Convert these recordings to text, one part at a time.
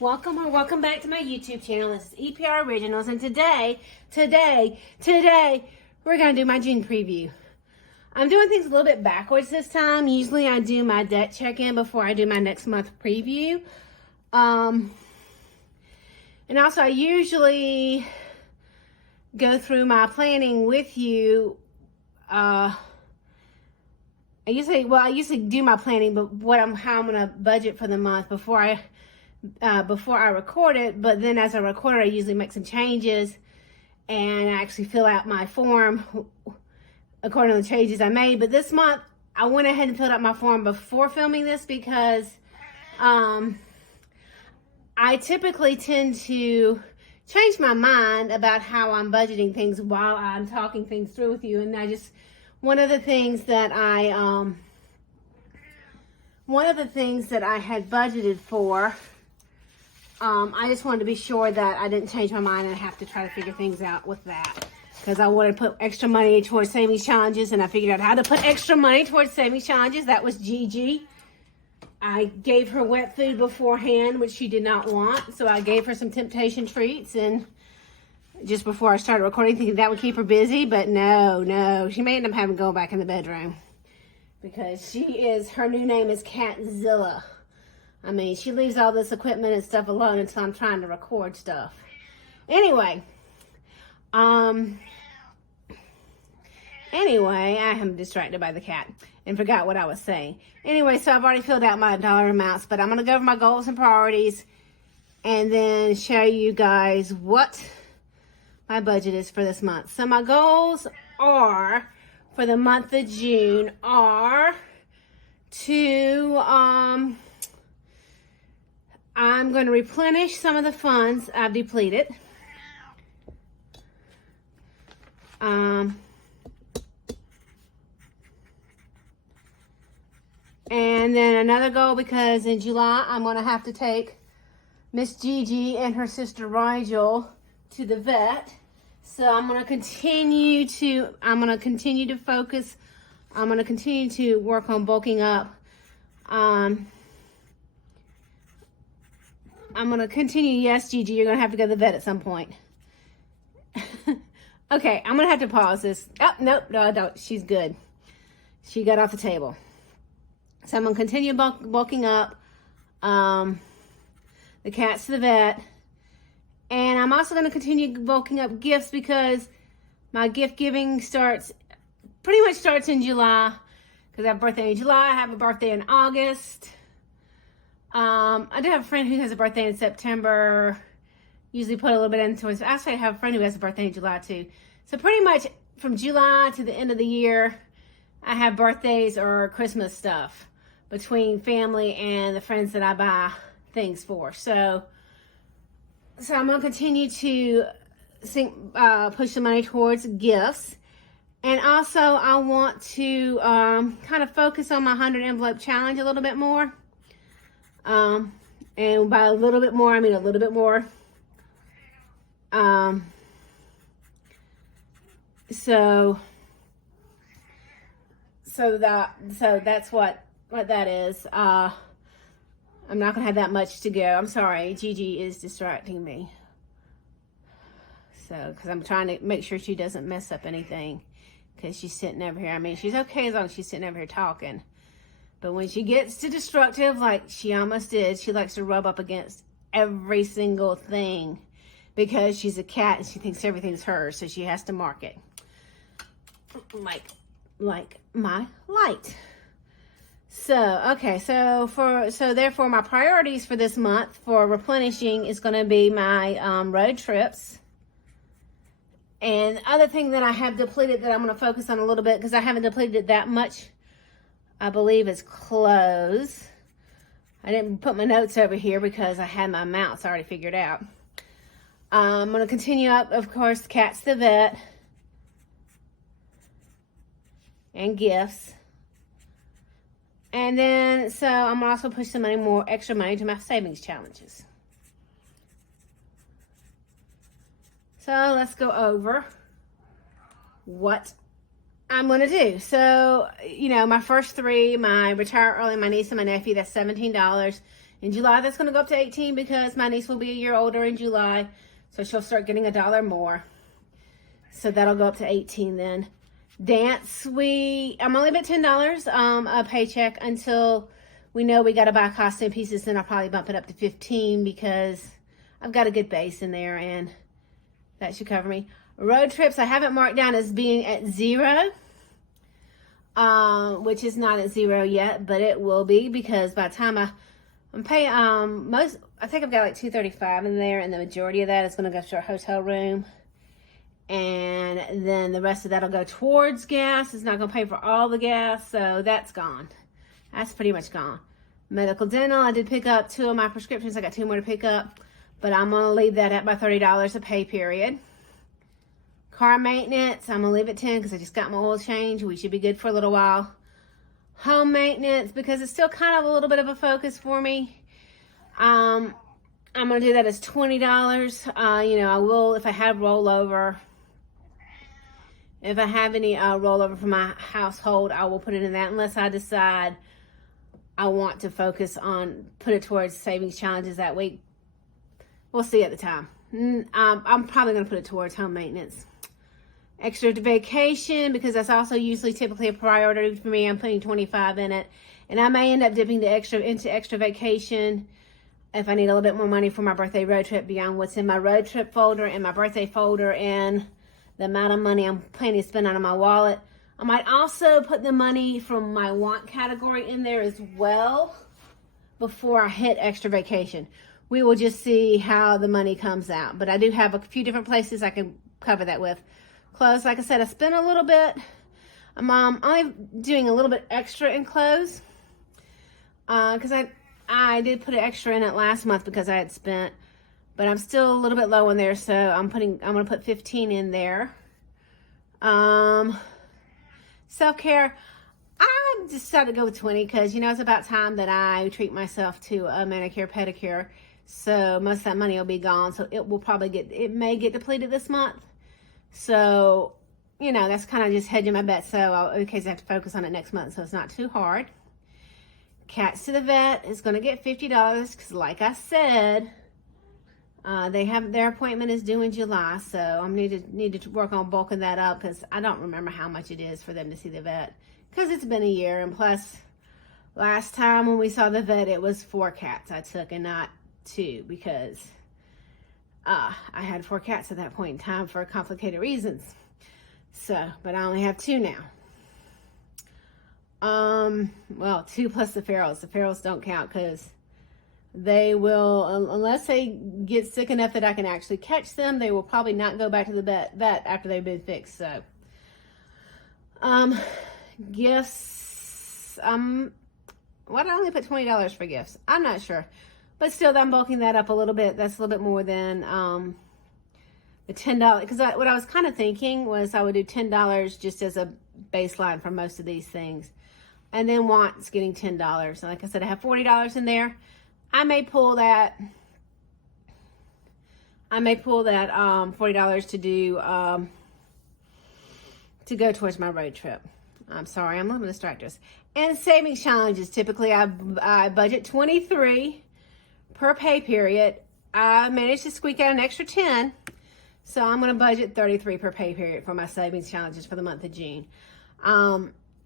Welcome or welcome back to my YouTube channel. This is EPR Originals, and today, we're going to do my June preview. I'm doing things a little bit backwards this time. Usually I do my debt check-in before I do my next month preview. And also I usually go through my planning with you. I usually do my planning, but how I'm going to budget for the month before I record it. But then as I record it, I usually make some changes and I actually fill out my form according to the changes I made. But this month I went ahead and filled out my form before filming this because I typically tend to change my mind about how I'm budgeting things while I'm talking things through with you. And one of the things that I had budgeted for, I just wanted to be sure that I didn't change my mind and have to try to figure things out with that. Because I wanted to put extra money towards savings challenges, and I figured out how to put extra money towards savings challenges. That was Gigi. I gave her wet food beforehand, which she did not want. So I gave her some temptation treats, and just before I started recording, thinking that would keep her busy. But no. She may end up having to go back in the bedroom. Because her new name is CATZILLA. I mean, she leaves all this equipment and stuff alone until I'm trying to record stuff. Anyway, I am distracted by the cat and forgot what I was saying. Anyway, so I've already filled out my dollar amounts, but I'm going to go over my goals and priorities and then show you guys what my budget is for this month. So my goals are, for the month of June, are to, I'm going to replenish some of the funds I've depleted. And then another goal, because in July I'm going to have to take Miss Gigi and her sister Rigel to the vet. So I'm going to continue to focus. I'm going to continue to work on bulking up. I'm going to continue. Yes, Gigi, you're going to have to go to the vet at some point. Okay, I'm going to have to pause this. Oh, no, I don't. She's good. She got off the table. So I'm going to continue bulking up the cats to the vet. And I'm also going to continue bulking up gifts because my gift giving pretty much starts in July. Because I have a birthday in July. I have a birthday in August. I do have a friend who has a birthday in September. Usually put a little bit into it. Actually, I have a friend who has a birthday in July too. So pretty much from July to the end of the year, I have birthdays or Christmas stuff between family and the friends that I buy things for. So I'm going to continue to push the money towards gifts. And also I want to kind of focus on my 100 envelope challenge a little bit more. And by a little bit more, I mean a little bit more. So that's what that is. I'm not gonna have that much to go. I'm sorry, Gigi is distracting me. So, because I'm trying to make sure she doesn't mess up anything, because she's sitting over here. I mean, she's okay as long as she's sitting over here talking. But when she gets to destructive, like she almost did, she likes to rub up against every single thing because she's a cat and she thinks everything's hers, so she has to mark it. Like my light. So therefore my priorities for this month for replenishing is going to be my road trips. And the other thing that I have depleted that I'm going to focus on a little bit, because I haven't depleted it that much, I believe, is clothes. I didn't put my notes over here because I had my amounts already figured out. I'm going to continue up, of course, cats to the vet and gifts. And then, so I'm going to also push some extra money to my savings challenges. So let's go over what I'm going to do. So, my first three, my retire early, my niece and my nephew, that's $17. In July, that's going to go up to 18 because my niece will be a year older in July. So she'll start getting $1 more. So that'll go up to 18 then. Dance, I'm only at $10 a paycheck until we know we got to buy costume pieces. Then I'll probably bump it up to 15 because I've got a good base in there and that should cover me. Road trips, I haven't marked down as being at 0, which is not at 0 yet, but it will be because by the time I'm paying, I think I've got like $235 in there, and the majority of that is going to go to our hotel room. And then the rest of that will go towards gas. It's not going to pay for all the gas, so that's gone. That's pretty much gone. Medical dental, I did pick up 2 of my prescriptions. I got 2 more to pick up, but I'm going to leave that at my $30 a pay period. Car maintenance, I'm going to leave it 10 because I just got my oil change. We should be good for a little while. Home maintenance, because it's still kind of a little bit of a focus for me. I'm going to do that as $20. You know, I will, if I have rollover, if I have any rollover from my household, I will put it in that unless I decide I want to focus on, put it towards savings challenges that week. We'll see at the time. I'm probably going to put it towards home maintenance. Extra vacation, because that's also usually typically a priority for me. I'm putting 25 in it. And I may end up dipping into extra vacation if I need a little bit more money for my birthday road trip beyond what's in my road trip folder and my birthday folder and the amount of money I'm planning to spend out of my wallet. I might also put the money from my want category in there as well before I hit extra vacation. We will just see how the money comes out. But I do have a few different places I can cover that with. Clothes, like I said, I spent a little bit. I'm only doing a little bit extra in clothes because I did put an extra in it last month because I had spent, but I'm still a little bit low in there, so I'm going to put 15 in there. Self-care, I decided to go with 20 because, you know, it's about time that I treat myself to a manicure, pedicure. So most of that money will be gone. So it may get depleted this month. So, you know, that's kind of just hedging my bet. So in case I have to focus on it next month, so it's not too hard. Cats to the vet is going to get $50 because, like I said, their appointment is due in July. So I need to work on bulking that up because I don't remember how much it is for them to see the vet because it's been a year. And plus, last time when we saw the vet, it was 4 cats I took and not 2 because I had 4 cats at that point in time for complicated reasons. So, but I only have 2 now. Well, 2 plus the ferals. The ferals don't count because they will, unless they get sick enough that I can actually catch them, they will probably not go back to the vet after they've been fixed. So, gifts, why did I only put $20 for gifts? I'm not sure. But still, I'm bulking that up a little bit. That's a little bit more than the $10. Because what I was kind of thinking was I would do $10 just as a baseline for most of these things. And then wants getting $10. And like I said, I have $40 in there. I may pull that $40 to do to go towards my road trip. I'm sorry, I'm a little distracted. And savings challenges. Typically, I budget 23 per pay period. I managed to squeak out an extra 10. So I'm going to budget 33 per pay period for my savings challenges for the month of June.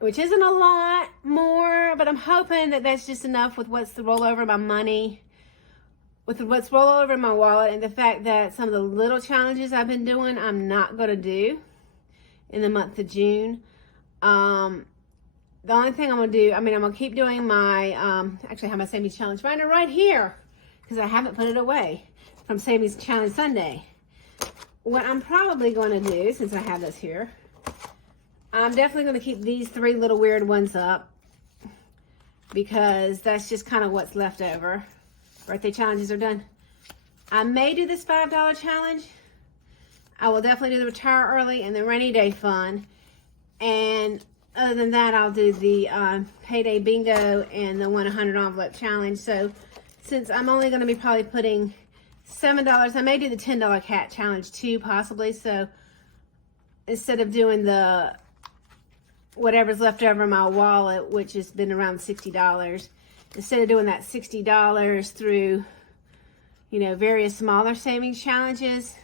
Which isn't a lot more, but I'm hoping that that's just enough with what's the rollover of my money, with what's rollover in my wallet, and the fact that some of the little challenges I've been doing, I'm not going to do in the month of June. The only thing I'm going to do, I'm going to keep doing my, actually I have my savings challenge binder right here because I haven't put it away from Savings Challenge Sunday. What I'm probably going to do, since I have this here, I'm definitely going to keep these 3 little weird ones up because that's just kind of what's left over. Birthday challenges are done. I may do this $5 challenge. I will definitely do the retire early and the rainy day fund. And other than that, I'll do the payday bingo and the 100 envelope challenge. So since I'm only going to be probably putting $7, I may do the $10 cat challenge too, possibly. So instead of doing the whatever's left over in my wallet, which has been around $60, instead of doing that $60 through, you know, various smaller savings challenges,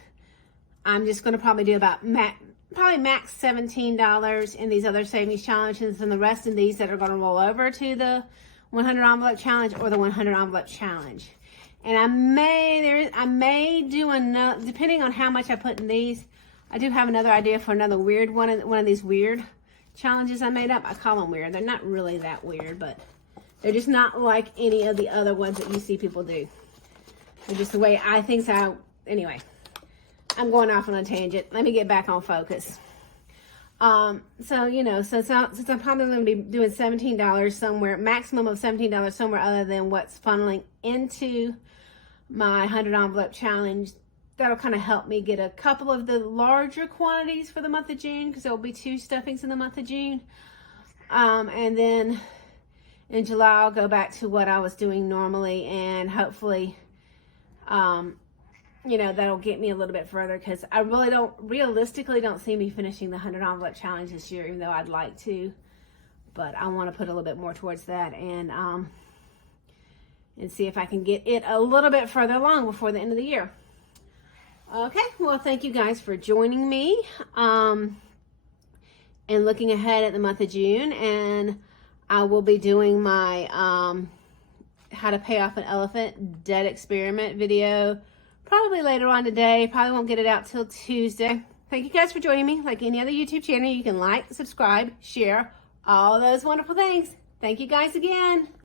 I'm just going to probably do about max $17 in these other savings challenges, and the rest in these that are going to roll over to the 100 envelope challenge or the 100 envelope challenge. And I may do another, depending on how much I put in these. I do have another idea for another weird one of these weird challenges I made up. I call them weird. They're not really that weird, but they're just not like any of the other ones that you see people do. They're just the way I think so. Anyway, I'm going off on a tangent. Let me get back on focus. So, you know, since I'm probably going to be doing $17 somewhere, maximum of $17 somewhere other than what's funneling into my 100 envelope challenge, that'll kind of help me get a couple of the larger quantities for the month of June, because there will be 2 stuffings in the month of June. And then in July, I'll go back to what I was doing normally, and hopefully, you know, that'll get me a little bit further, because I really realistically don't see me finishing the 100 envelope challenge this year, even though I'd like to. But I want to put a little bit more towards that, and see if I can get it a little bit further along before the end of the year. Okay, well, thank you guys for joining me and looking ahead at the month of June. And I will be doing my how to pay off an elephant debt experiment video probably later on today. Probably won't get it out till Tuesday. Thank you guys for joining me. Like any other YouTube channel, you can like, subscribe, share, all those wonderful things. Thank you guys again.